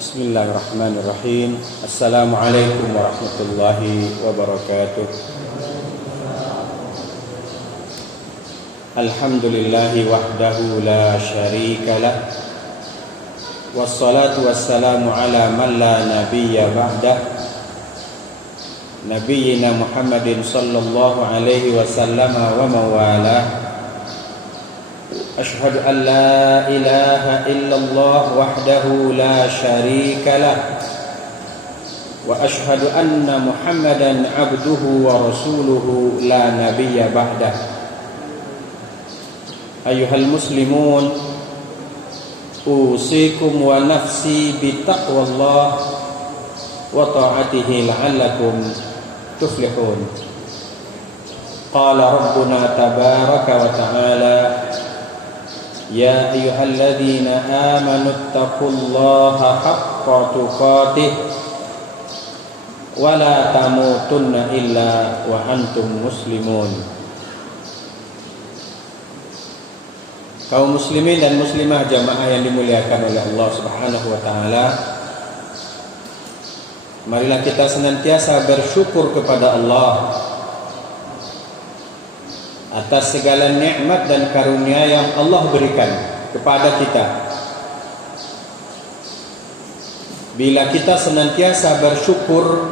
Bismillahirrahmanirrahim. Assalamualaikum warahmatullahi wabarakatuh. Alhamdulillahi wahdahu la syarika lah. Wassalatu wassalamu ala man la nabiyya ba'dah. Nabiyyina Muhammadin sallallahu alaihi wasallam wa mawalah. Ashhadu an la ilaha illallah wahdahu la syarika lah. Wa ashhadu anna Muhammadan abduhu wa rasuluhu la nabiyya ba'dah. Ayyuhal muslimun, usikum wa nafsi bitaqwallah wa ta'atihi la'allakum tuflihun. Qala rabbuna tabaraka wa ta'ala: Ya ayyuhalladzina amanu taqullaha haqqa tuqatih wa la tamutunna illa wa antum muslimun. Kaum muslimin dan muslimah jamaah yang dimuliakan oleh Allah Subhanahu wa taala, marilah kita senantiasa bersyukur kepada Allah atas segala nikmat dan karunia yang Allah berikan kepada kita. Bila kita senantiasa bersyukur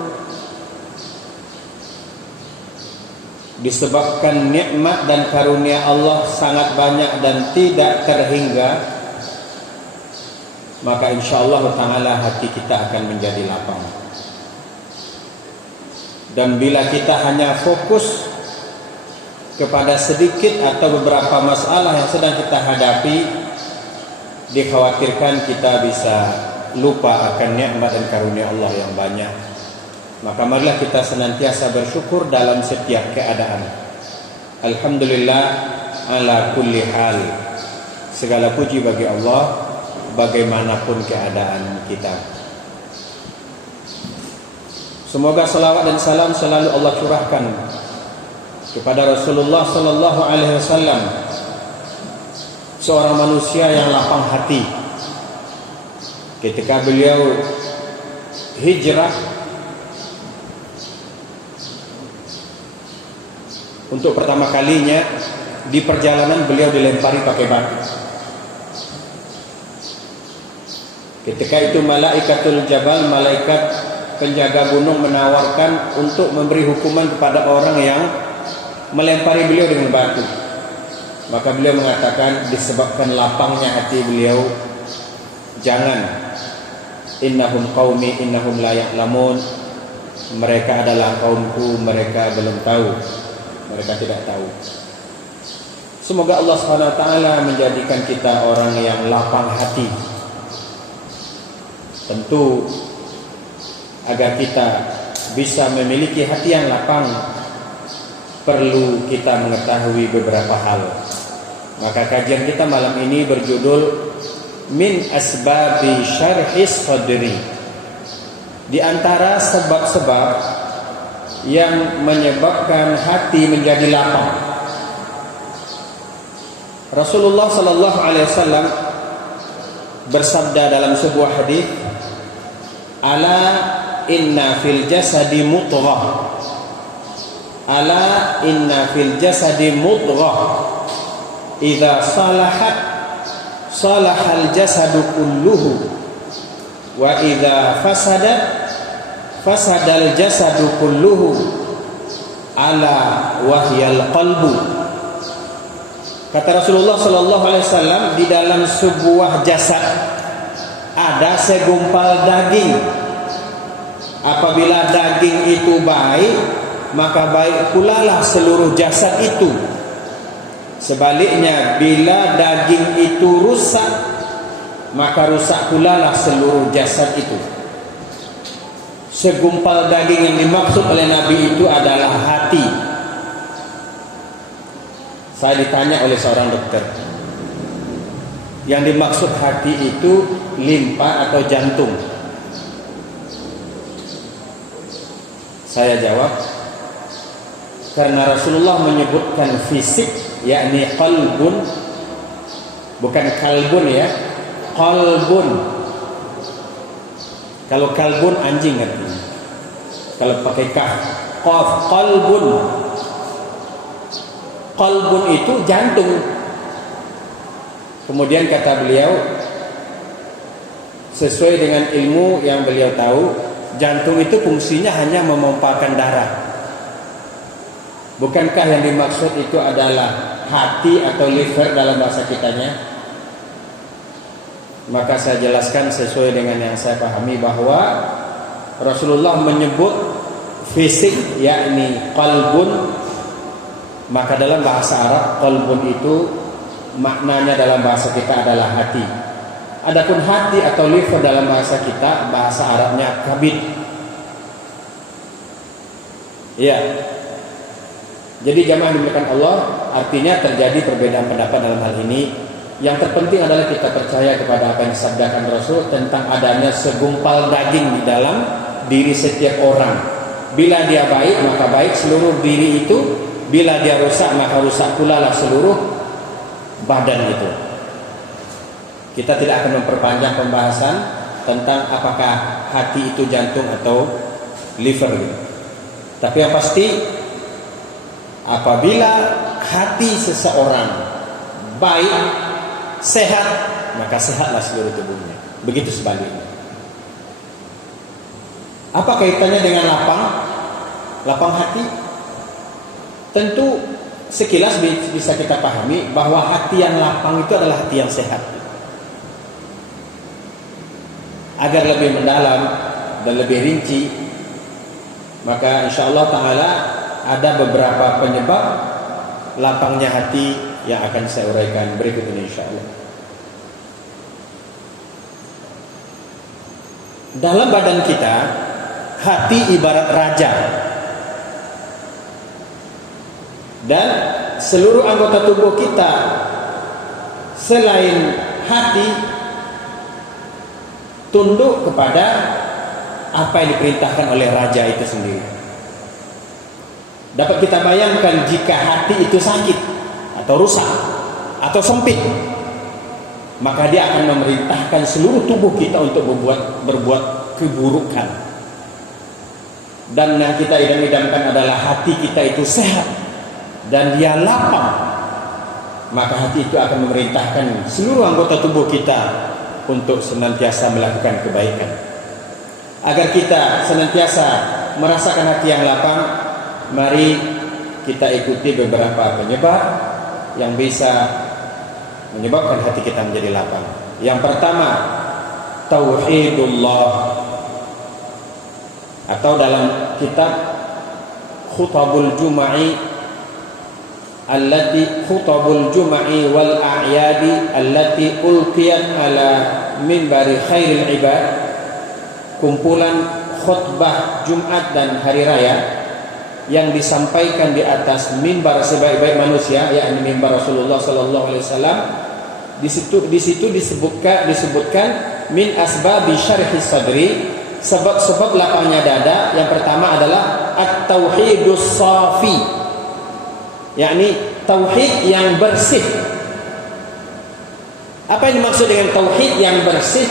disebabkan nikmat dan karunia Allah sangat banyak dan tidak terhingga, maka insyaallah ta'ala hati kita akan menjadi lapang. Dan bila kita hanya fokus kepada sedikit atau beberapa masalah yang sedang kita hadapi, dikhawatirkan kita bisa lupa akan nikmat dan karunia Allah yang banyak. Maka marilah kita senantiasa bersyukur dalam setiap keadaan. Alhamdulillah ala kulli hal. Segala puji bagi Allah bagaimanapun keadaan kita. Semoga salawat dan salam selalu Allah curahkan kepada Rasulullah sallallahu alaihi wasallam, seorang manusia yang lapang hati. Ketika beliau hijrah untuk pertama kalinya, di perjalanan beliau dilempari pakai batu. Ketika itu malaikatul jabal, malaikat penjaga gunung, menawarkan untuk memberi hukuman kepada orang yang melempari beliau dengan batu. Maka beliau mengatakan, disebabkan lapangnya hati beliau, jangan. Innahum qaumi innahum la ya'lamun. Mereka adalah kaumku, mereka belum tahu, mereka tidak tahu. Semoga Allah SWT menjadikan kita orang yang lapang hati. Tentu agar kita bisa memiliki hati yang lapang, perlu kita mengetahui beberapa hal. Maka kajian kita malam ini berjudul Min asbabi syarhis sadri. Di antara sebab-sebab yang menyebabkan hati menjadi lapang. Rasulullah sallallahu alaihi wasallam bersabda dalam sebuah hadis, "Ala inna fil jasadi mudghah." Ala inna fil jasadi mudghah idza salahat salahal jasadu kulluhu wa idza fasadat fasadal jasadu kulluhu ala wahyal qalbu. Kata Rasulullah sallallahu alaihi wasallam, di dalam sebuah jasad ada segumpal daging. Apabila daging itu baik, maka baik pula lah seluruh jasad itu. Sebaliknya, bila daging itu rusak, maka rusak pula lah seluruh jasad itu. Segumpal daging yang dimaksud oleh Nabi itu adalah hati. Saya ditanya oleh seorang dokter, yang dimaksud hati itu limpa atau jantung? Saya jawab, karena Rasulullah menyebutkan fisik, yakni qalbun, bukan kalbun ya, qalbun. Kalau kalbun anjing artinya. Kalau pakai kaf, qaf, qalbun. Qalbun itu jantung. Kemudian kata beliau, sesuai dengan ilmu yang beliau tahu, jantung itu fungsinya hanya memompakan darah. Bukankah yang dimaksud itu adalah hati atau liver dalam bahasa kitanya? Maka saya jelaskan sesuai dengan yang saya pahami bahwa Rasulullah menyebut fisik yakni qalbun, maka dalam bahasa Arab qalbun itu maknanya dalam bahasa kita adalah hati. Adapun hati atau liver dalam bahasa kita, bahasa Arabnya kabid. Ya. Jadi jamaah dimuliakan Allah, artinya terjadi perbedaan pendapat dalam hal ini. Yang terpenting adalah kita percaya kepada apa yang disabdakan Rasul tentang adanya segumpal daging di dalam diri setiap orang. Bila dia baik, maka baik seluruh diri itu. Bila dia rusak, maka rusak pula lah seluruh badan itu. Kita tidak akan memperpanjang pembahasan tentang apakah hati itu jantung atau liver gitu. Tapi yang pasti, apabila hati seseorang baik, sehat, maka sehatlah seluruh tubuhnya. Begitu sebaliknya. Apa kaitannya dengan lapang? Lapang hati? Tentu sekilas bisa kita pahami bahwa hati yang lapang itu adalah hati yang sehat. Agar lebih mendalam dan lebih rinci, maka insyaallah ta'ala ada beberapa penyebab lapangnya hati yang akan saya uraikan berikut ini insyaallah. Dalam badan kita, hati ibarat raja. Dan seluruh anggota tubuh kita selain hati tunduk kepada apa yang diperintahkan oleh raja itu sendiri. Dapat kita bayangkan jika hati itu sakit atau rusak atau sempit, maka dia akan memerintahkan seluruh tubuh kita untuk berbuat keburukan. Dan yang kita idam-idamkan adalah hati kita itu sehat dan dia lapang, maka hati itu akan memerintahkan seluruh anggota tubuh kita untuk senantiasa melakukan kebaikan. Agar kita senantiasa merasakan hati yang lapang, mari kita ikuti beberapa penyebab yang bisa menyebabkan hati kita menjadi lapang. Yang pertama, tauhidullah, atau dalam kitab Khutabul Juma'i Khutabul Juma'i wal A'yadi allati ulqiyat ala minbari khairil ibad, kumpulan khutbah Jumat dan hari raya yang disampaikan di atas mimbar sebaik-baik manusia, yakni mimbar Rasulullah sallallahu alaihi wasallam. Di situ disebutkan min asbabi syarhi sadri, sebab-sebab lapangnya dada. Yang pertama adalah at-tauhidus safi, yakni tauhid yang bersih. Apa yang dimaksud dengan tauhid yang bersih?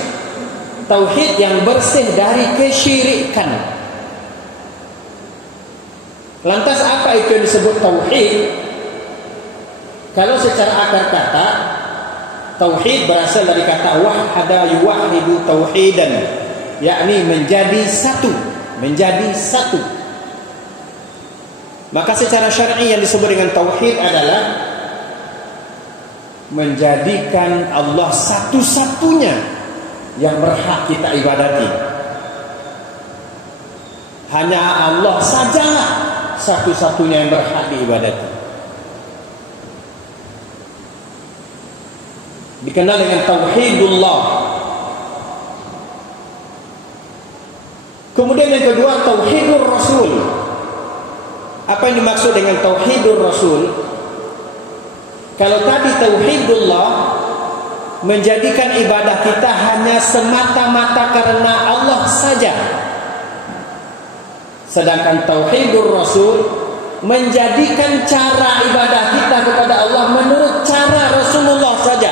Tauhid yang bersih dari kesyirikan. Lantas apa itu yang disebut tauhid? Kalau secara akar kata, tauhid berasal dari kata wahada yuwahidu tauhidan, yakni menjadi satu, menjadi satu. Maka secara syar'i yang disebut dengan tauhid adalah menjadikan Allah satu-satunya yang berhak kita ibadati. Hanya Allah sajalah satu-satunya yang berhak diibadati. Dikenal dengan tauhidullah. Kemudian yang kedua, tauhidur rasul. Apa yang dimaksud dengan tauhidur rasul? Kalau tadi tauhidullah menjadikan ibadah kita hanya semata-mata karena Allah saja, sedangkan tauhidur rasul menjadikan cara ibadah kita kepada Allah menurut cara Rasulullah saja.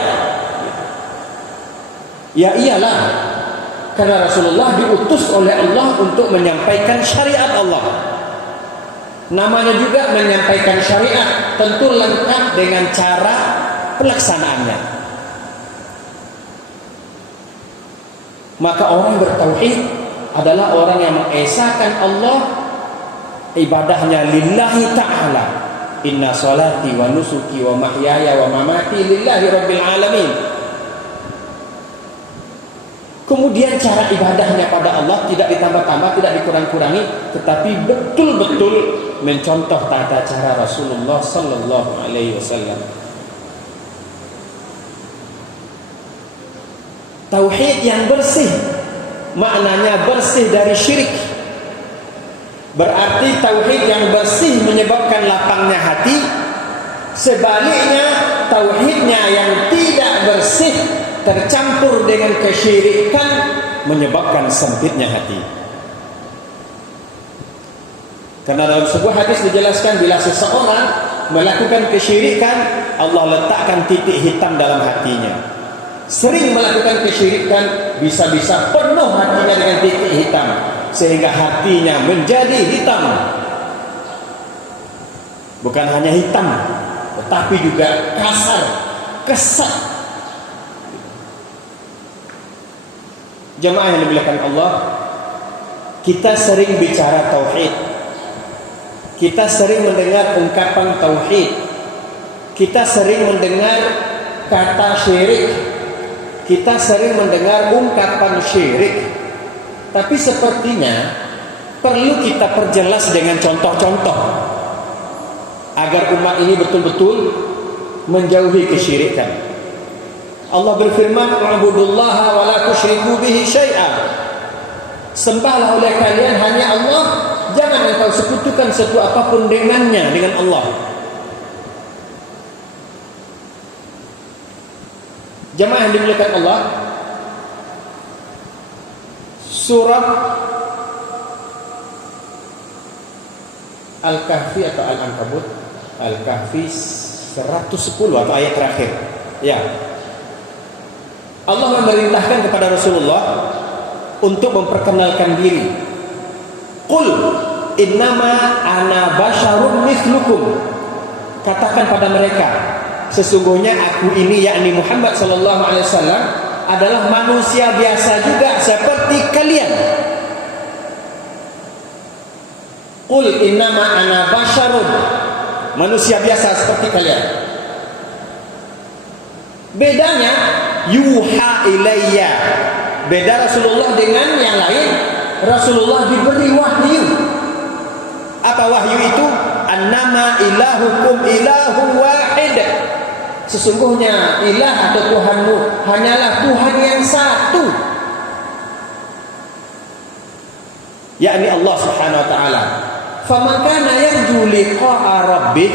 Ya iyalah, Karena Rasulullah diutus oleh Allah untuk menyampaikan syariat Allah. Namanya juga menyampaikan syariat, tentu lengkap dengan cara pelaksanaannya. Maka orang bertauhid adalah orang yang mengesahkan Allah, ibadahnya lillahi ta'ala. Inna salati wa nusuki wa mahyaya wa mamati lillahi rabbil alamin. Kemudian cara ibadahnya pada Allah tidak ditambah-tambah, tidak dikurang-kurangi, tetapi betul-betul mencontoh tata cara Rasulullah sallallahu alaihi wasallam. Tauhid yang bersih maknanya bersih dari syirik. Berarti tauhid yang bersih menyebabkan lapangnya hati. Sebaliknya tauhidnya yang tidak bersih tercampur dengan kesyirikan menyebabkan sempitnya hati. Karena dalam sebuah hadis dijelaskan bila seseorang melakukan kesyirikan, Allah letakkan titik hitam dalam hatinya. Sering melakukan kesyirikan, bisa-bisa penuh hatinya dengan titik hitam, sehingga hatinya menjadi hitam. Bukan hanya hitam, tetapi juga kasar, kesat. Jemaah yang dimuliakan Allah, kita sering bicara tauhid, kita sering mendengar ungkapan tauhid, kita sering mendengar kata syirik, kita sering mendengar ungkapan syirik. Tapi sepertinya perlu kita perjelas dengan contoh-contoh agar umat ini betul-betul menjauhi kesyirikan. Allah berfirman, "Wa'budullaha wa la tusyriku bihi syai'a." Sembahlah oleh kalian hanya Allah, jangan engkau sekutukan sesuatu apapun dengannya, dengan Allah. Jemaah yang dimuliakan Allah, surah Al-Kahfi atau Al-Ankabut, Al-Kahfi 110 atau ayat terakhir. Ya. Allah memerintahkan kepada Rasulullah untuk memperkenalkan diri. Qul innama ana basyarun mithlukum. Katakan pada mereka, sesungguhnya aku ini, yakni Muhammad sallallahu alaihi wasallam, adalah manusia biasa juga seperti kalian. Qul innama ana basyarun, manusia biasa seperti kalian. Bedanya yuha ilayya. Beda Rasulullah dengan yang lain, Rasulullah diberi wahyu. Apa wahyu itu? Annama ilahukum ilahu wahid. Sesungguhnya ilah atau Tuhanmu hanyalah Tuhan yang satu, yakni Allah Subhanahu wa taala. Faman kana yarju liqa'a rabbih,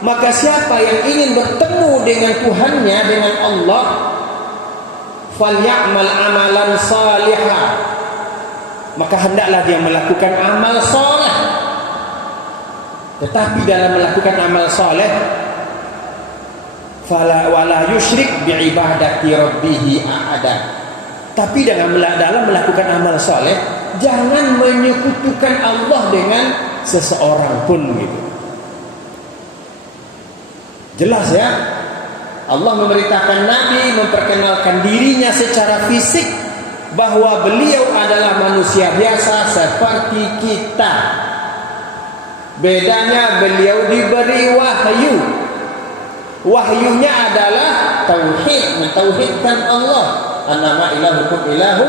maka siapa yang ingin bertemu dengan Tuhannya, dengan Allah, falyamal amalan salihah, maka hendaklah dia melakukan amal saleh. Tetapi dalam melakukan amal saleh, fala wala yusyrik biibadati rabbih ahada. Tapi dalam melakukan amal saleh, jangan menyekutukan Allah dengan seseorang pun, gitu. Jelas ya, Allah memerintahkan Nabi memperkenalkan dirinya secara fisik, bahwa beliau adalah manusia biasa seperti kita. Bedanya beliau diberi wahyu. Wahyunya adalah tauhid, mentauhidkan Allah. Annama ilahukum ilahu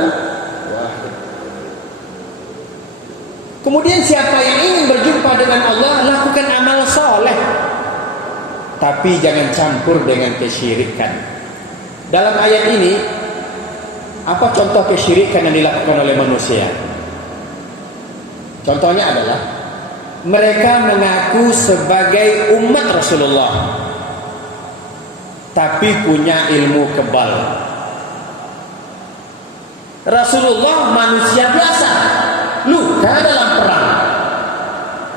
wahid. Kemudian siapa yang ingin berjumpa dengan Allah, lakukan amal soleh, tapi jangan campur dengan kesyirikan. Dalam ayat ini, apa contoh kesyirikan yang dilakukan oleh manusia? Contohnya adalah mereka mengaku sebagai umat Rasulullah, tapi punya ilmu kebal. Rasulullah manusia biasa, luka dalam perang,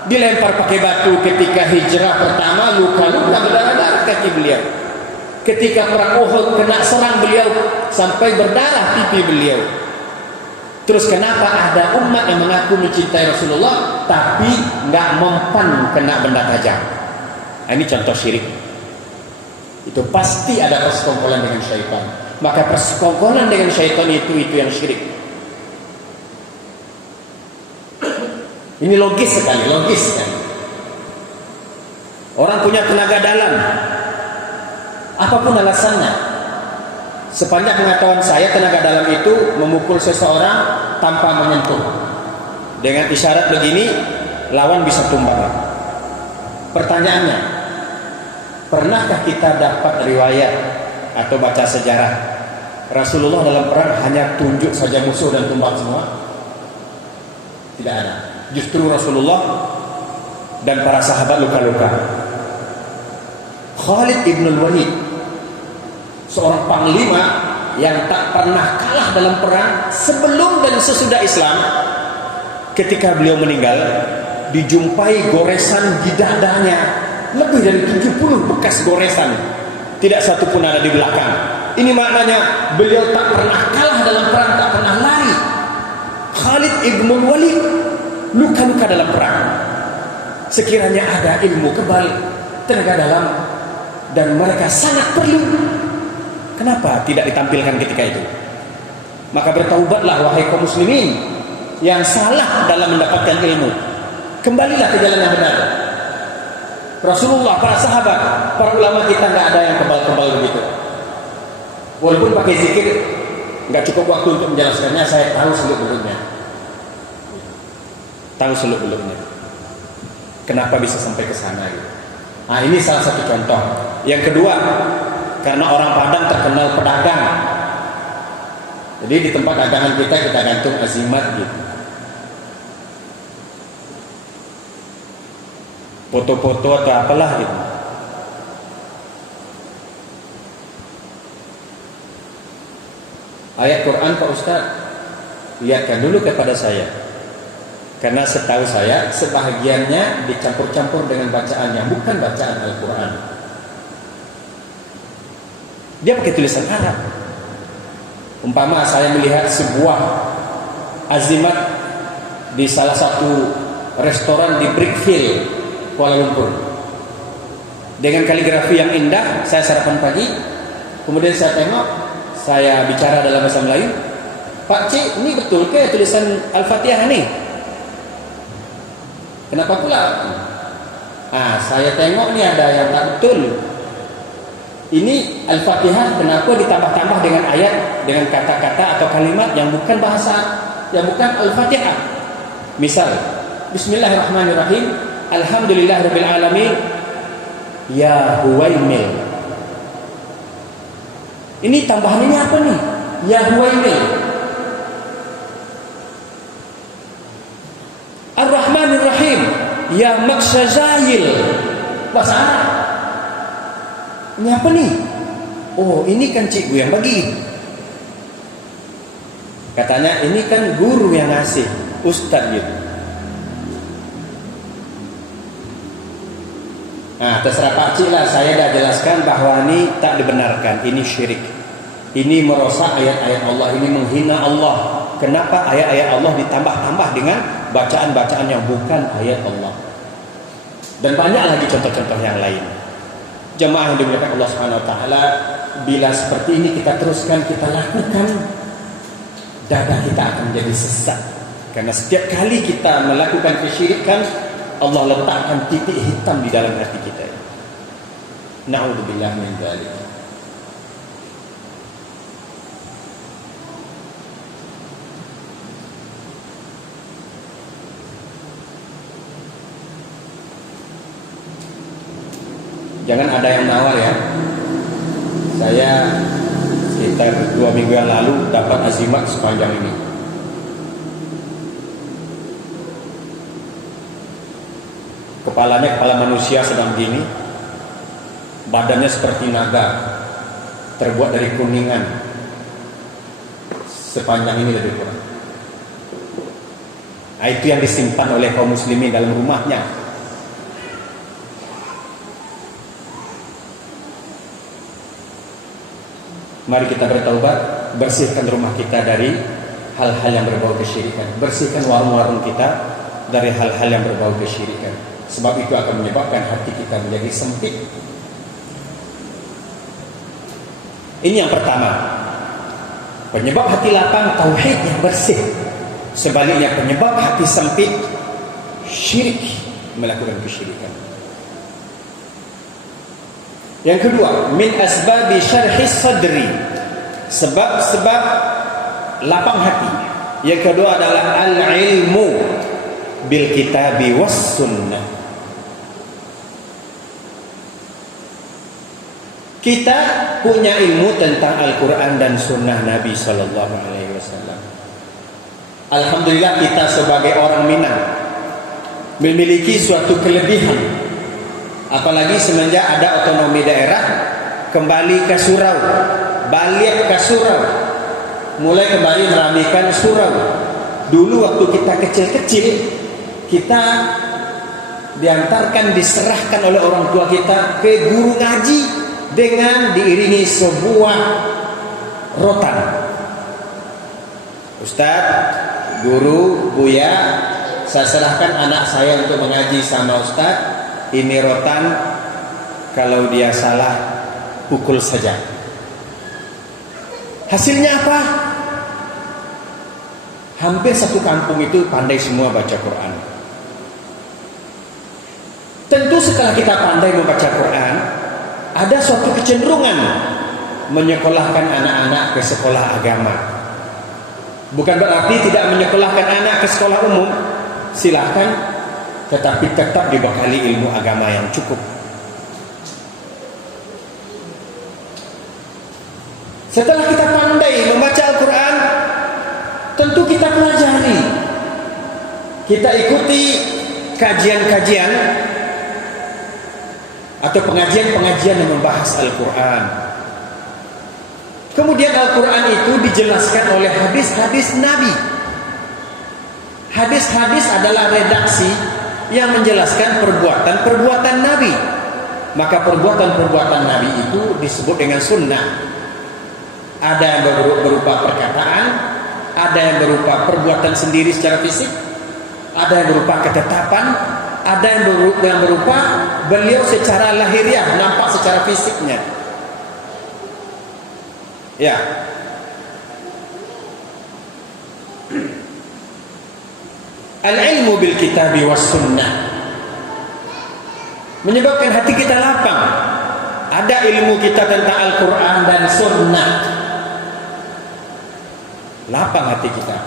dilempar pakai batu ketika hijrah pertama, luka-luka berdarah-darah kaki beliau. Ketika perang Uhud kena serang beliau sampai berdarah pipi beliau. Terus kenapa ada umat yang mengaku mencintai Rasulullah tapi nggak mempan kena benda tajam? Nah, ini contoh syirik. Itu pasti ada persekongkolan dengan syaitan. Maka persekongkolan dengan syaitan itu yang syirik. Ini logis sekali. Orang punya tenaga dalam, apapun alasannya. Sepanjang pengetahuan saya, tenaga dalam itu memukul seseorang tanpa menyentuh. Dengan isyarat begini, lawan bisa tumbang. Pertanyaannya, pernahkah kita dapat riwayat atau baca sejarah Rasulullah dalam perang hanya tunjuk saja musuh dan tumbang semua? Tidak ada. Justru Rasulullah dan para sahabat luka-luka. Khalid ibn Walid, seorang panglima yang tak pernah kalah dalam perang sebelum dan sesudah Islam, ketika beliau meninggal dijumpai goresan di dadanya, lebih dari 70 bekas goresan, tidak satu pun ada di belakang. Ini maknanya beliau tak pernah kalah dalam perang, tak pernah lari. Khalid ibn Walid luka-luka dalam perang. Sekiranya ada ilmu kebal, tenaga dalam, dan mereka sangat perlu, kenapa tidak ditampilkan ketika itu? Maka bertaubatlah wahai kaum muslimin yang salah dalam mendapatkan ilmu. Kembalilah ke jalan yang benar. Rasulullah, para sahabat, para ulama kita nggak ada yang kebal-kebal begitu. Walaupun pakai zikir, nggak cukup waktu untuk menjelaskannya. Saya tahu seluk-beluknya. Kenapa bisa sampai ke sana gitu. Nah, ini salah satu contoh. Yang kedua, karena orang Padang terkenal pedagang, jadi di tempat dagangan kita gantung azimat gitu, foto-foto atau apalah gitu. Ayat Quran Pak Ustaz, lihatkan dulu kepada saya, karena setahu saya sebahagiannya dicampur-campur dengan bacaan yang bukan bacaan Al-Quran. Dia pakai tulisan Arab. Umpama saya melihat sebuah azimat di salah satu restoran di Brickfield, Kuala Lumpur, dengan kaligrafi yang indah. Saya sarapan pagi, kemudian saya tengok, saya bicara dalam bahasa Melayu, Pak Cik, ini betul ke tulisan Al-Fatihah ini? Kenapa pula? Saya tengok nih ada yang tak betul. Ini Al-Fatihah kenapa ditambah-tambah dengan ayat, dengan kata-kata atau kalimat yang bukan bahasa, yang bukan Al-Fatihah. Misal, Bismillahirrahmanirrahim, Alhamdulillahirabbil alamin, ya Huwaimil. Ini tambahan ini apa nih? Ya Huwaimil. Ar-Rahmanirrahim, ya Maksazayil. Bahasa Arab. Ini apa nih? Oh, ini kan cikgu yang bagi. Katanya ini kan guru yang ngasih, ustadz gitu. Nah, terserah Pak Cik lah, saya dah jelaskan bahwa ini tak dibenarkan, ini syirik. Ini merosak ayat-ayat Allah, ini menghina Allah. Kenapa ayat-ayat Allah ditambah-tambah dengan bacaan-bacaan yang bukan ayat Allah? Dan banyak lagi contoh-contoh yang lain. Jemaah yang dimuliakan Allah Subhanahu wa taala, bila seperti ini kita teruskan, kita lakukan, dada kita akan menjadi sesat. Karena setiap kali kita melakukan kesyirikan, Allah letakkan titik hitam di dalam hati kita. Na'udzubillah min dzalik. Jangan ada yang nawar ya. Saya sekitar 2 minggu yang lalu dapat azimat sepanjang ini. Kepalanya kepala manusia sedang begini, badannya seperti naga, terbuat dari kuningan, sepanjang ini lebih kurang. Nah, itu yang disimpan oleh kaum muslimin dalam rumahnya. Mari kita bertaubat, bersihkan rumah kita dari hal-hal yang berbau kesyirikan. Bersihkan warung-warung kita dari hal-hal yang berbau kesyirikan. Sebab itu akan menyebabkan hati kita menjadi sempit. Ini yang pertama. Penyebab hati lapang, tauhid yang bersih. Sebaliknya penyebab hati sempit, syirik, melakukan kesyirikan. Yang kedua, min asbabi syarhis sadri, sebab-sebab lapang hati. Yang kedua adalah al-ilmu bil kitabi was sunnah. Kita punya ilmu tentang Al-Quran dan Sunnah Nabi Sallallahu Alaihi Wasallam. Alhamdulillah kita sebagai orang Minang memiliki suatu kelebihan. Apalagi semenjak ada otonomi daerah, kembali ke surau, balik ke surau, mulai kembali meramaikan surau. Dulu waktu kita kecil-kecil, kita diantarkan, diserahkan oleh orang tua kita ke guru ngaji dengan diiringi sebuah rotan. Ustaz, guru, buya, saya serahkan anak saya untuk mengaji sama Ustaz. Ini rotan, kalau dia salah pukul saja. Hasilnya apa? Hampir satu kampung itu pandai semua baca Quran. Tentu setelah kita pandai membaca Quran, ada suatu kecenderungan menyekolahkan anak-anak ke sekolah agama. Bukan berarti tidak menyekolahkan anak ke sekolah umum, silahkan, tetapi tetap dibekali ilmu agama yang cukup. Setelah kita pandai membaca Al-Quran, tentu kita pelajari, kita ikuti kajian-kajian atau pengajian-pengajian yang membahas Al-Quran. Kemudian Al-Quran itu dijelaskan oleh hadis-hadis Nabi. Hadis-hadis adalah redaksi yang menjelaskan perbuatan-perbuatan Nabi. Maka perbuatan-perbuatan Nabi itu disebut dengan sunnah. Ada yang berupa perkataan, ada yang berupa perbuatan sendiri secara fisik, ada yang berupa ketetapan, ada yang berupa beliau secara lahiriah, nampak secara fisiknya. Ya. Al-ilmu bil kitabi was sunnah menyebabkan hati kita lapang. Ada ilmu kita tentang Al-Quran dan sunnah, lapang hati kita.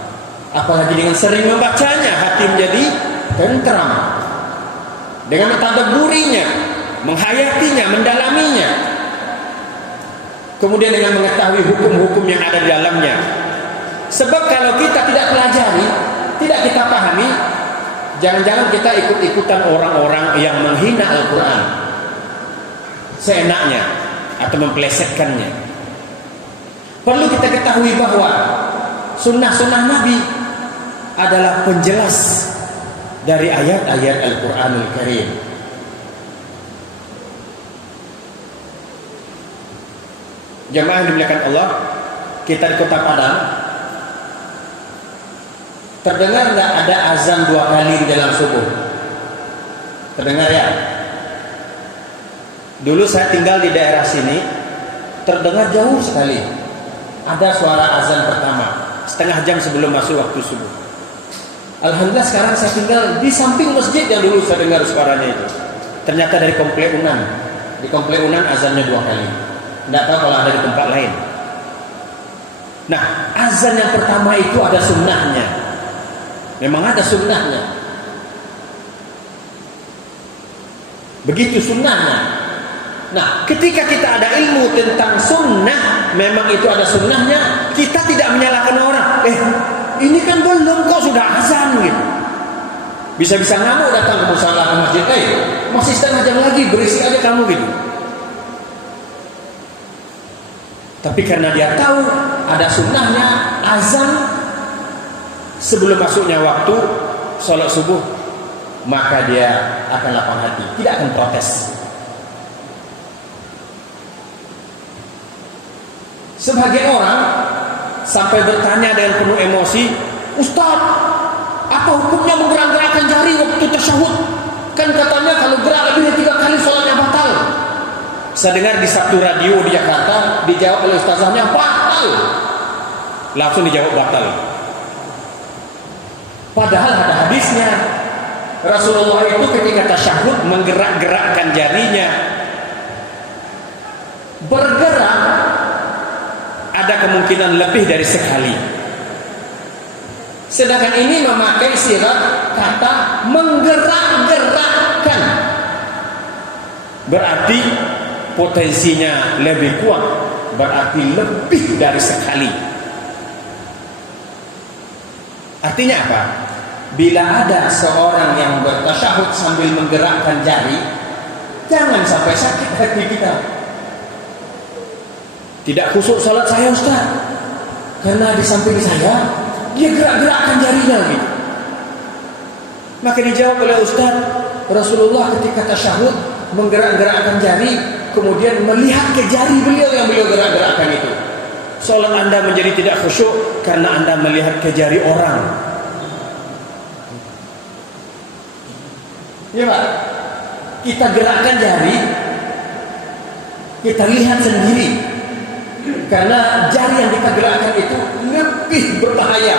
Apalagi dengan sering membacanya, hati menjadi tentram. Dengan mentadabburinya, menghayatinya, mendalaminya. Kemudian dengan mengetahui hukum-hukum yang ada di dalamnya. Sebab kalau kita tidak pelajari, tidak kita pahami, jangan-jangan kita ikut-ikutan orang-orang yang menghina Al-Quran seenaknya atau memplesetkannya. Perlu kita ketahui bahwa sunnah-sunnah Nabi adalah penjelas dari ayat-ayat Al-Quranul Karim. Jamaah yang dimuliakan Allah, kita di Kota Padang, terdengar nggak ada azan 2 kali di dalam subuh? Terdengar ya? Dulu saya tinggal di daerah sini, terdengar jauh sekali. Ada suara azan pertama, setengah jam sebelum masuk waktu subuh. Alhamdulillah sekarang saya tinggal di samping masjid yang dulu saya dengar suaranya itu. Ternyata dari Komplek Unan. Di Komplek Unan azannya 2 kali. Tidak tahu kalau ada di tempat lain. Nah, azan yang pertama itu ada sunnahnya. Memang ada sunnahnya. Begitu sunnahnya. Nah, ketika kita ada ilmu tentang sunnah, memang itu ada sunnahnya, kita tidak menyalahkan orang. Ini kan belum, kok sudah azan gitu. Bisa-bisa ngamuk datang ke musala ke masjid, masih setengah jam lagi, berisik aja kamu gitu. Tapi karena dia tahu ada sunnahnya azan sebelum masuknya waktu sholat subuh, maka dia akan lapang hati, tidak akan protes. Sebagai orang, sampai bertanya dengan penuh emosi, "Ustaz, apa hukumnya menggerak-gerakkan jari waktu tasyahud? Kan katanya kalau gerak lebih dari 3 kali sholatnya batal." Saya dengar di satu radio di Jakarta, dijawab oleh ustazahnya, "Batal." Langsung dijawab batal. Padahal ada hadisnya. Rasulullah itu ketika tasyahud menggerak-gerakkan jarinya. Bergerak ada kemungkinan lebih dari sekali. Sedangkan ini memakai sifat kata menggerak-gerakkan. Berarti potensinya lebih kuat, berarti lebih dari sekali. Artinya apa? Bila ada seorang yang bertasyahud sambil menggerakkan jari, jangan sampai sakit hati kita. Tidak khusyuk salat saya, Ustaz, karena di samping saya dia gerak-gerakkan jarinya gitu. Maka dijawab oleh Ustaz, Rasulullah ketika tasyahud menggerak-gerakkan jari, kemudian melihat ke jari beliau yang beliau gerak-gerakkan itu. Salat Anda menjadi tidak khusyuk karena Anda melihat ke jari orang. Ya Pak, kita gerakkan jari, kita lihat sendiri, karena jari yang kita gerakkan itu lebih berbahaya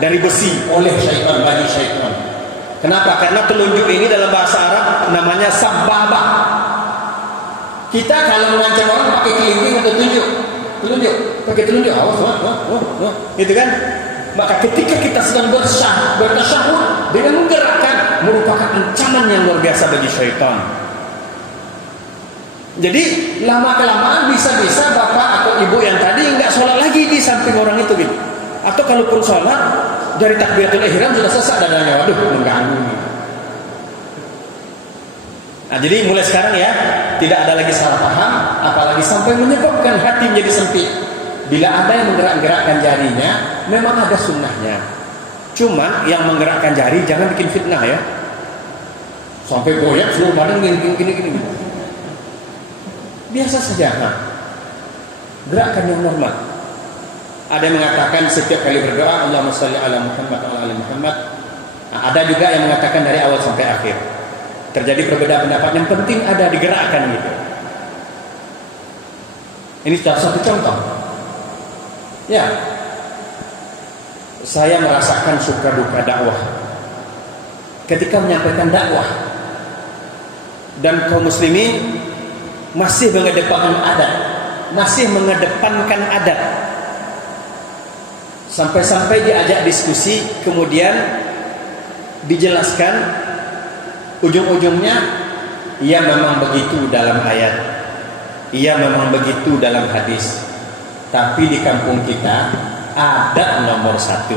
dari besi oleh syaitan, bagi syaitan. Kenapa? Karena telunjuk ini dalam bahasa Arab namanya sababah. Kita kalau mengancam orang pakai kelingking atau telunjuk, pakai telunjuk, gitu kan? Maka ketika kita sedang bertasyahud dengan menggerakkan, merupakan ancaman yang luar biasa bagi syaitan. Jadi lama-kelamaan bisa-bisa bapak atau ibu yang tadi nggak sholat lagi di samping orang itu gitu. Atau kalaupun sholat dari takbiratul ihram sudah selesai dadanya, waduh mengganggu. Nah, jadi mulai sekarang ya tidak ada lagi salah paham, apalagi sampai menyebabkan hati menjadi sempit. Bila ada yang menggerak-gerakkan jarinya, memang ada sunnahnya. Cuma yang menggerakkan jari jangan bikin fitnah ya. Sampai goyang seluruh badan gini. Biasa saja. Nah, gerakan yang normal. Ada yang mengatakan setiap kali berdoa Allahumma shalli ala Muhammad wa ala ali Muhammad. Nah, ada juga yang mengatakan dari awal sampai akhir. Terjadi perbedaan pendapat, yang penting ada digerakkan gitu. Ini satu contoh. Ya, saya merasakan suka duka dakwah ketika menyampaikan dakwah, dan kaum muslimin masih mengedepankan adat, sampai-sampai diajak diskusi, kemudian dijelaskan ujung-ujungnya, iya memang begitu dalam ayat, iya memang begitu dalam hadis, tapi di kampung kita adat nomor 1.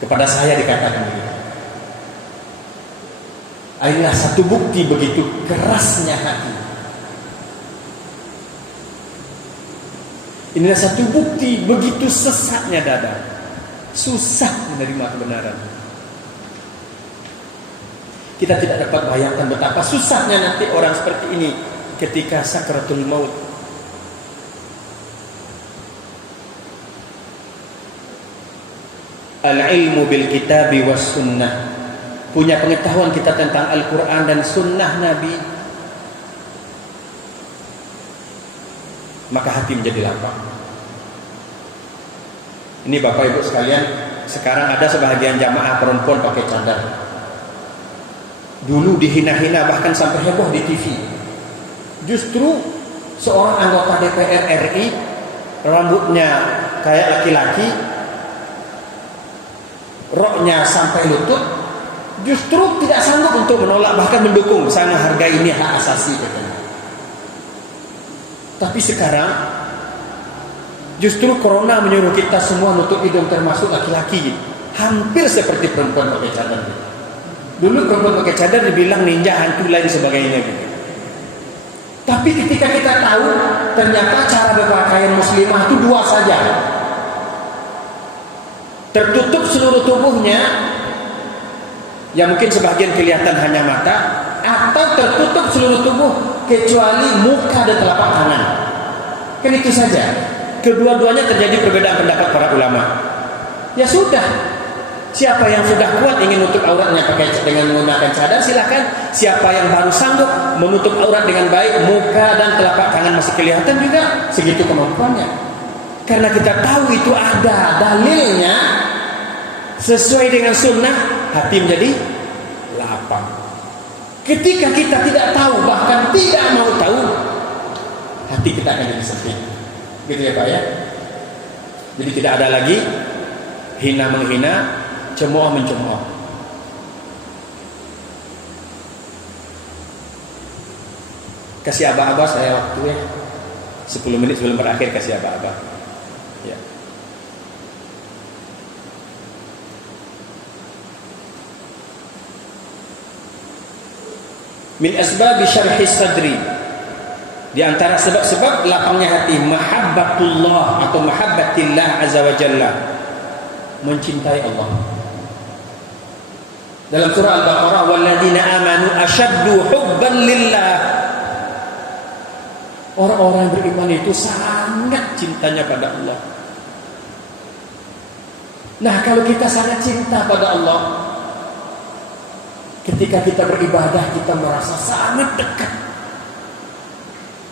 Kepada saya dikatakan begitu. Inilah satu bukti begitu kerasnya hati. Inilah satu bukti begitu sesatnya dada, susah menerima kebenaran. Kita tidak dapat bayangkan betapa susahnya nanti orang seperti ini ketika sakratul maut. Al-ilmu bil kitabi was sunnah, punya pengetahuan kita tentang Al-Quran dan sunnah Nabi, maka hati menjadi lapang. Ini Bapak Ibu sekalian, sekarang ada sebahagian jamaah perempuan pakai cadar. Dulu dihina-hina, bahkan sampai heboh di TV. Justru seorang anggota DPR RI, rambutnya kayak laki-laki, roknya sampai lutut, justru tidak sanggup untuk menolak, bahkan mendukung, saya menghargai, ini hak asasi katanya. Tapi sekarang justru corona menyuruh kita semua nutup hidung, termasuk laki-laki, hampir seperti perempuan pakai cadar. Dulu perempuan pakai cadar dibilang ninja, hantu, lain sebagainya gitu. Tapi ketika kita tahu ternyata cara berpakaian muslimah itu 2 saja, tertutup seluruh tubuhnya, yang mungkin sebagian kelihatan hanya mata, atau tertutup seluruh tubuh kecuali muka dan telapak tangan. Kan itu saja. kedua-duanya terjadi perbedaan pendapat para ulama. Ya sudah, siapa yang sudah kuat ingin menutup auratnya pakai dengan menggunakan cadar, silakan. Siapa yang baru sanggup menutup aurat dengan baik, muka dan telapak tangan masih kelihatan juga, segitu kemampuannya. Karena kita tahu itu ada dalilnya, sesuai dengan sunnah, hati menjadi lapang. Ketika kita tidak tahu, bahkan tidak mau tahu, hati kita akan jadi sempit. Gitu ya Pak ya. Jadi tidak ada lagi hina menghina, cemooh mencemooh. Kasih aba-aba saya waktu ya 10 menit sebelum berakhir, kasih aba-aba ya. Min asbabi syarhi sadri, di antara sebab-sebab lapangnya hati, mahabbatullah atau mahabbatillah azza wa jalla, mencintai Allah. Dalam surah Al-Baqarah, walladzina amanu asyaddu hubban lillah, orang-orang yang beriman itu sangat cintanya pada Allah. Nah, kalau kita sangat cinta pada Allah, ketika kita beribadah kita merasa sangat dekat.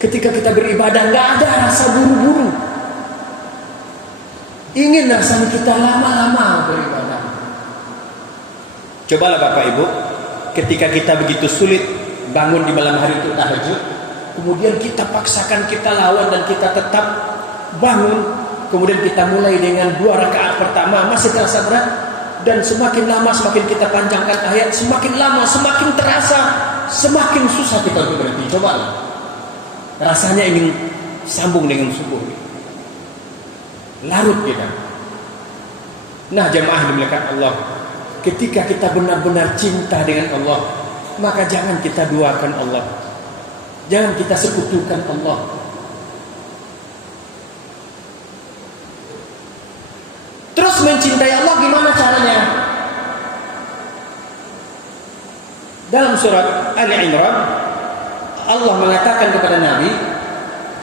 Ketika kita beribadah nggak ada rasa buru-buru. Ingin rasanya kita lama-lama beribadah. Cobalah Bapak Ibu, ketika kita begitu sulit bangun di malam hari itu tahajud, kemudian kita paksakan, kita lawan dan kita tetap bangun, kemudian kita mulai dengan 2 rakaat pertama masih terasa berat, dan semakin lama semakin kita panjangkan ayat, semakin lama semakin terasa, semakin susah kita untuk berhenti. Cobalah, rasanya ingin sambung dengan subuh, larut kita. Nah jamaah dimuliakan Allah, ketika kita benar-benar cinta dengan Allah, maka jangan kita duakan Allah, jangan kita sekutukan Allah. Terus mencintai Allah gimana caranya? Dalam surat Ali Imran, Allah mengatakan kepada Nabi,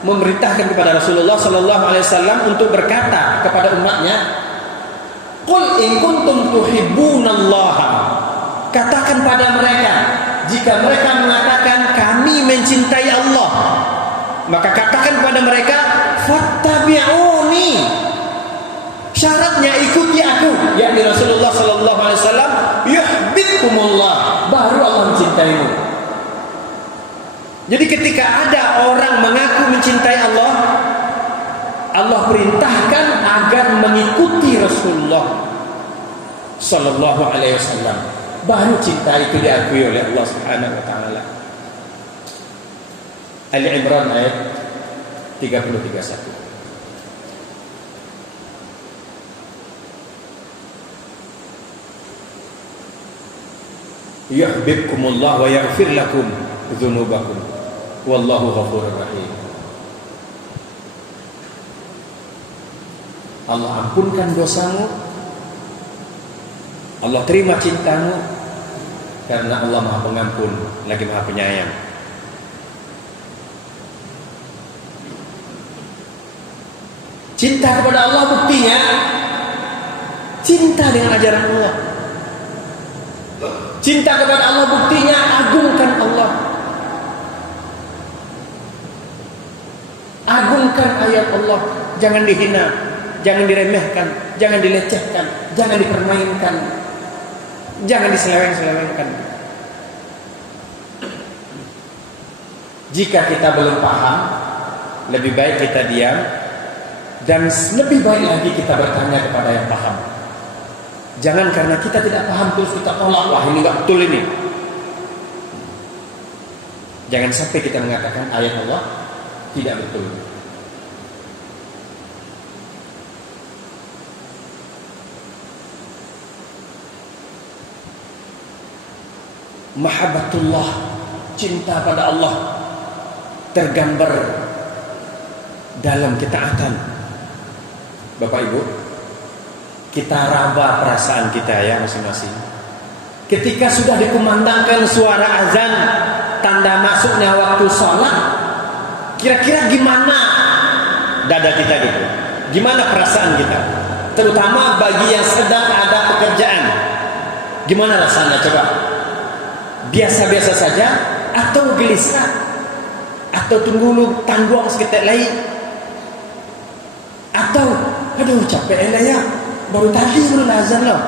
memerintahkan kepada Rasulullah sallallahu alaihi wasallam untuk berkata kepada umatnya, "Qul in kuntum tuhibbunallaha." Katakan pada mereka, jika mereka mengatakan kami mencintai Allah, maka katakan kepada mereka, "Fattabi'uni." Syaratnya ikuti aku, yakni Rasulullah sallallahu alaihi wasallam, yuhibbukumullah, baru Allah mencintaimu. Jadi ketika ada orang mengaku mencintai Allah, Allah perintahkan agar mengikuti Rasulullah sallallahu alaihi wasallam, baru cinta itu diakui oleh Allah Subhanahu wa taala. Ali Imran ayat 30-31. Yuhibbukumullah wa yaghfir lakum dzunubakum wallahu ghafurur rahim. Allah ampunkan dosamu, Allah terima cintamu, karena Allah Maha Pengampun lagi Maha Penyayang. Cinta kepada Allah buktinya cinta dengan ajaran Allah. Cinta kepada Allah buktinya agungkan Allah. Agungkan ayat Allah, jangan dihina, jangan diremehkan, jangan dilecehkan, jangan dipermainkan, jangan diseleweng-selewengkan. Jika kita belum paham, lebih baik kita diam, dan lebih baik lagi kita bertanya kepada yang paham. Jangan karena kita tidak paham terus kita tolak, wah ini enggak betul ini. Jangan sampai kita mengatakan ayat Allah tidak betul. Mahabbatullah, cinta pada Allah, tergambar dalam ketaatan. Bapak Ibu, kita raba perasaan kita ya masing-masing. Ketika sudah dikumandangkan suara azan, tanda masuknya waktu sholat, kira-kira gimana dada kita gitu? Gimana perasaan kita? Terutama bagi yang sedang ada pekerjaan. Gimana rasanya coba? Biasa-biasa saja atau gelisah? Atau tunggu lu tangguang seketek lain? Atau aduh capek lah ya, baru tadi belum azan loh.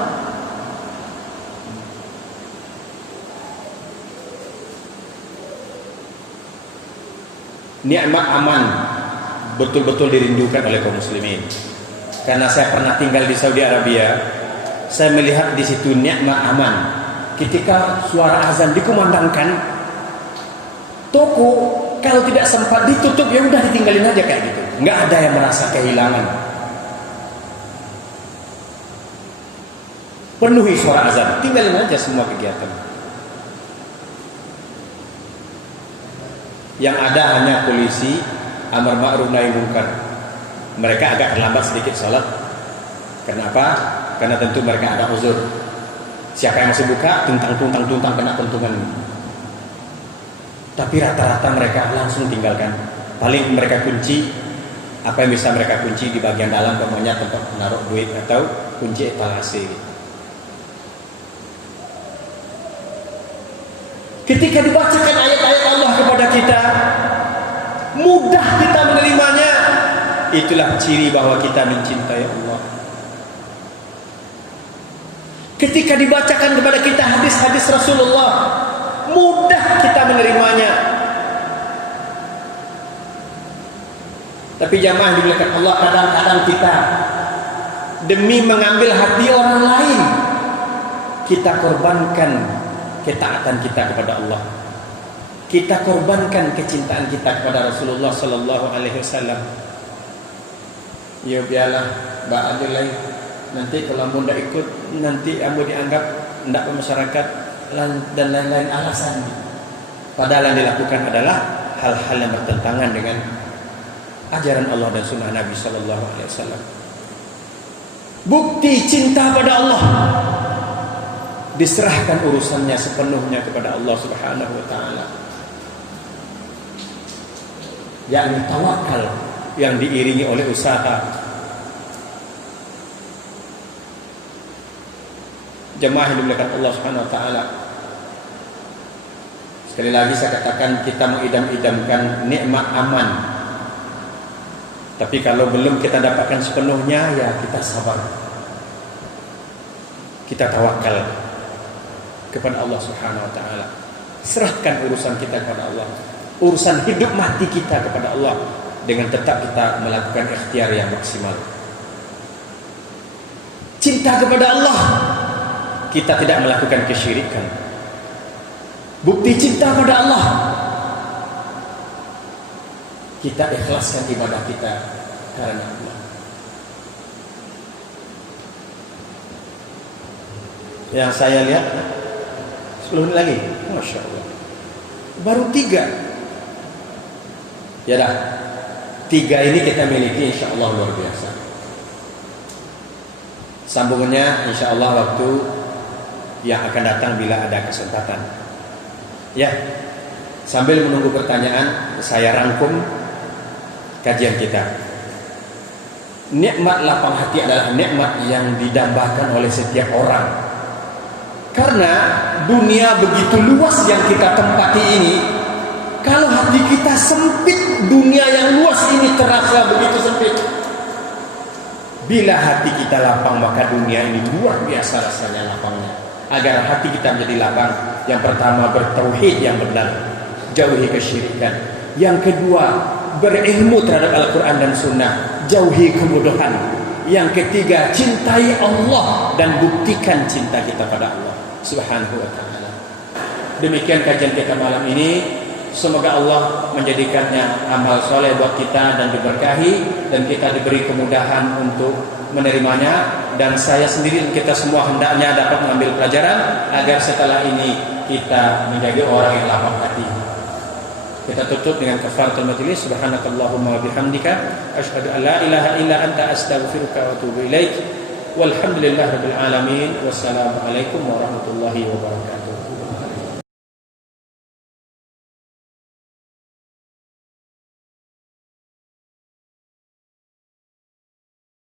Nikmat aman betul-betul dirindukan oleh kaum muslimin. Karena saya pernah tinggal di Saudi Arabia, saya melihat di situ nikmat aman. Ketika suara azan dikumandangkan, toko kalau tidak sempat ditutup ya udah ditinggalin aja kayak gitu. Nggak ada yang merasa kehilangan. Penuhi suara azan, tinggalin aja semua kegiatan. Yang ada hanya polisi, amar ma'ruf nahi munkar. Mereka agak terlambat sedikit salat. Kenapa? Karena tentu mereka ada uzur. Siapa yang masih buka, tuntang kena pentungan. Tapi rata-rata mereka langsung tinggalkan. Paling mereka kunci apa yang bisa mereka kunci di bagian dalam, namanya tempat menaruh duit atau kunci etalase. Ketika dibacakan ayat-ayat Allah kepada kita, mudah kita menerimanya. Itulah ciri bahwa kita mencintai Allah. Ketika dibacakan kepada kita hadis-hadis Rasulullah, mudah kita menerimanya. Tapi jamaah dimuliakan Allah, kadang-kadang kita demi mengambil hati orang lain, kita korbankan ketaatan kita kepada Allah. Kita korbankan kecintaan kita kepada Rasulullah sallallahu alaihi wasallam. Ya biarlah Mbak Adilai, nanti kalau kamu tidak ikut, nanti kamu dianggap tidak bermasyarakat dan lain-lain alasan. Padahal yang dilakukan adalah hal-hal yang bertentangan dengan ajaran Allah dan sunnah Nabi sallallahu alaihi wasallam. Bukti cinta pada Allah, diserahkan urusannya sepenuhnya kepada Allah Subhanahu wa taala. Yakni tawakal yang diiringi oleh usaha. Jemaah yang dimuliakan Allah Subhanahu wa taala. Sekali lagi saya katakan, kita mengidam-idamkan nikmat aman. Tapi kalau belum kita dapatkan sepenuhnya, ya kita sabar. Kita tawakal kepada Allah Subhanahu wa taala. Serahkan urusan kita kepada Allah. Urusan hidup mati kita kepada Allah, dengan tetap kita melakukan ikhtiar yang maksimal. Cinta kepada Allah, kita tidak melakukan kesyirikan. Bukti cinta pada Allah, kita ikhlaskan ibadah kita karena Allah. Yang saya lihat 10 menit lagi, Masya Allah, baru 3. Ya dah, 3 ini kita miliki, insya Allah luar biasa. Sambungannya insya Allah waktu yang akan datang bila ada kesempatan. Ya, sambil menunggu pertanyaan, saya rangkum kajian kita. Nikmat lapang hati adalah nikmat yang didambakan oleh setiap orang. Karena dunia begitu luas yang kita tempati ini, kalau hati kita sempit, dunia yang luas ini terasa begitu sempit. Bila hati kita lapang, maka dunia ini luar biasa rasanya lapangnya. Agar hati kita menjadi lapang, yang pertama bertauhid yang benar, jauhi kesyirikan. Yang kedua, berilmu terhadap Al-Quran dan Sunnah, jauhi kebodohan. Yang ketiga, cintai Allah dan buktikan cinta kita pada Allah Subhanahu wa ta'ala. Demikian kajian kita malam ini. Semoga Allah menjadikannya amal soleh buat kita dan diberkahi, dan kita diberi kemudahan untuk menerimanya. Dan saya sendiri dan kita semua hendaknya dapat mengambil pelajaran agar setelah ini kita menjadi orang yang lapang hati. Kita tutup dengan kafaratul majlis. Subhanakallahumma wa bihamdika asyhadu an la ilaha illa anta astaghfiruka wa atubu ilaik. Walhamdulillahirabbil alamin. Wassalamualaikum warahmatullahi wabarakatuh.